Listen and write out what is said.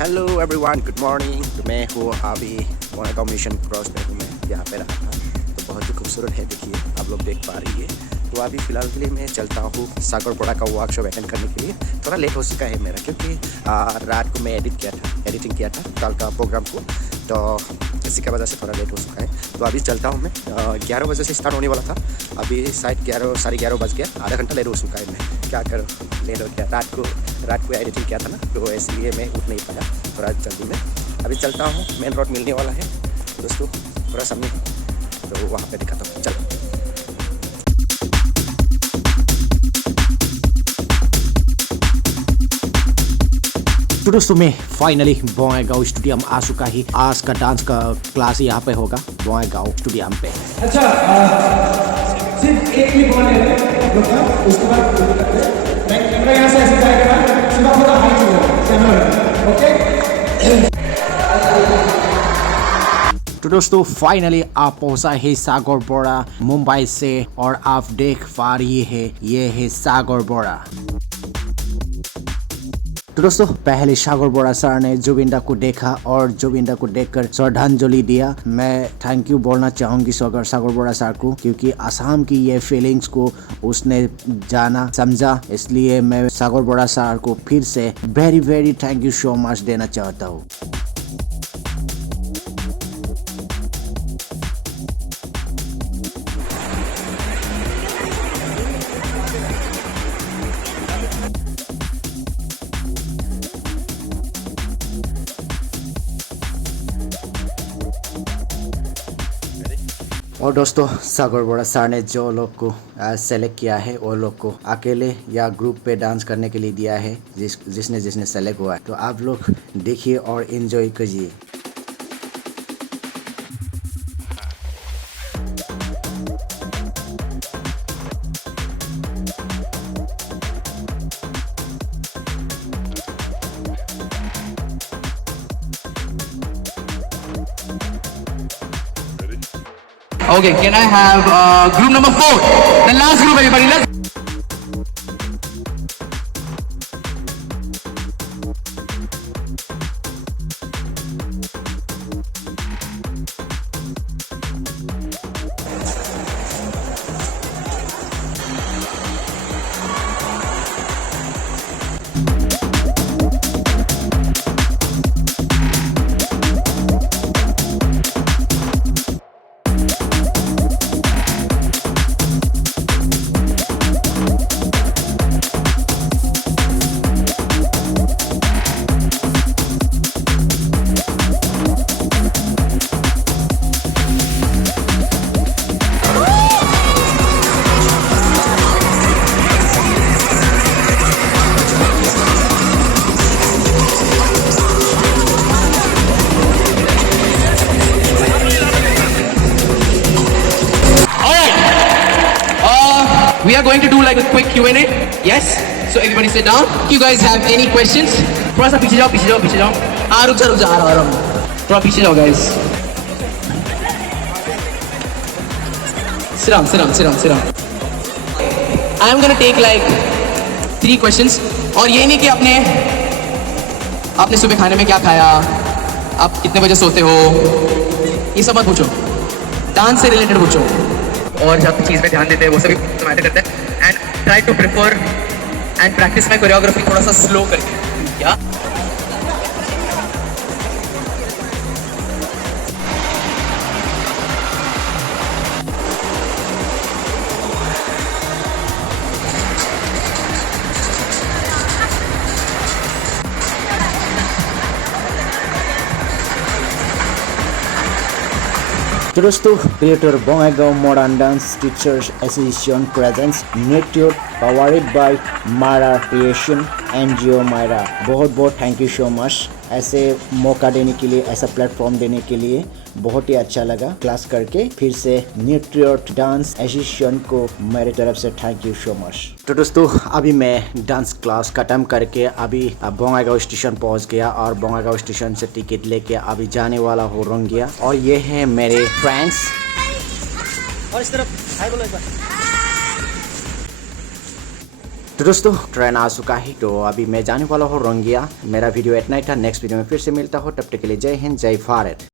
Hello everyone, good morning. तो मैं हूँ अभी मोनाको मिशन क्रॉस पे हूँ। मैं यहाँ पे रहा था तो बहुत ही खूबसूरत है, देखिए आप लोग देख पा रही है। तो अभी फ़िलहाल के लिए मैं चलता हूँ सागरपड़ा का वर्कशॉप अटेंड करने के लिए। थोड़ा लेट हो चुका है मेरा, क्योंकि रात को मैं एडिटिंग किया था कल का प्रोग्राम को, तो इसी की वजह से थोड़ा लेट हो चुका है। तो अभी चलता हूँ मैं। 11 बजे से स्टार्ट होने वाला था, अभी शायद 11 साढ़े 11 बज गया। आधा घंटा लेट हो चुका है। मैं क्या करूँ, लेट हो गया। रात को एडिटिंग किया था ना, तो इसलिए मैं उठ नहीं पाया थोड़ा जल्दी में। अभी चलता हूँ, मेन रोड मिलने वाला है दोस्तों, थोड़ा सामने, तो वहाँ पे दिखाता हूँ। चलो तो दोस्तों मैं फाइनली बोंगाईगांव स्टेडियम आ चुका ही। आज का डांस का क्लास यहाँ पे होगा बोंगाईगांव स्टेडियम पे। अच्छा, सिर्फ एक ही बॉल है लोग का, उसके बाद मैं कैमरा यहाँ से ऐसे जाएगा, सीधा पूरा हाइट होगा कैमरा, ओके। तो दोस्तों फाइनली आप पहुंचा है सागरपड़ा मुंबई से, और आप देख पा रही है ये है सागरपड़ा। तो दोस्तों पहले सागरपड़ा सर ने जुबिंदा को देखा और जुबिंदा को देखकर श्रद्धांजलि दिया। मैं थैंक यू बोलना चाहूंगी सागरपड़ा सर को, क्योंकि असम की ये फीलिंग्स को उसने जाना समझा। इसलिए मैं सागरपड़ा सर को फिर से very very thank you so much देना चाहता हूँ। और दोस्तों सागरपड़ा सर ने जो लोग को सेलेक्ट किया है वो लोग को अकेले या ग्रुप पे डांस करने के लिए दिया है, जिसने सेलेक्ट हुआ है। तो आप लोग देखिए और एंजॉय कीजिए। Okay, can I have group number 4? The last group, everybody. Let's. We are going to do like a quick Q&A. Yes. So everybody sit down. You guys have any questions? थोड़ा सा पीछे जाओ. रुक जा आ रहा हूँ. थोड़ा पीछे जाओ guys. Sit down. I am gonna take like 3 questions. और ये नहीं कि आपने सुबह खाने में क्या खाया, आप कितने बजे सोते हो, ये सब मत पूछो. डांस से रिलेटेड पूछो. और जब चीज़ में ध्यान देते हैं वो सभी मैटर करता है. And try to prefer and practice my choreography थोड़ा सा स्लो करके. क्या तो दोस्तों creator Bongaigaon modern dance teachers association presents Nritya powered by Mara creation NGO Myra. बहुत बहुत थैंक यू सो मच ऐसे मौका देने के लिए, ऐसा प्लेटफॉर्म देने के लिए। बहुत ही अच्छा लगा क्लास करके। फिर से नृत्य डांस एसोसिएशन को मेरे तरफ से थैंक यू सो मच। तो दोस्तों अभी मैं डांस क्लास खत्म करके अभी बोंगाईगांव स्टेशन पहुंच गया, और बोंगाईगांव स्टेशन से टिकट लेके अभी जाने वाला हूँ रंगिया। और ये है मेरे फ्रेंड्स। और इस तरफ हाय बोलो एक बार। तो दोस्तों ट्रेन आ चुका है, तो अभी मैं जाने वाला हूँ रंगिया। मेरा वीडियो इतना ही था, नेक्स्ट वीडियो में फिर से मिलता हूँ, तब तक के लिए जय हिंद जय भारत।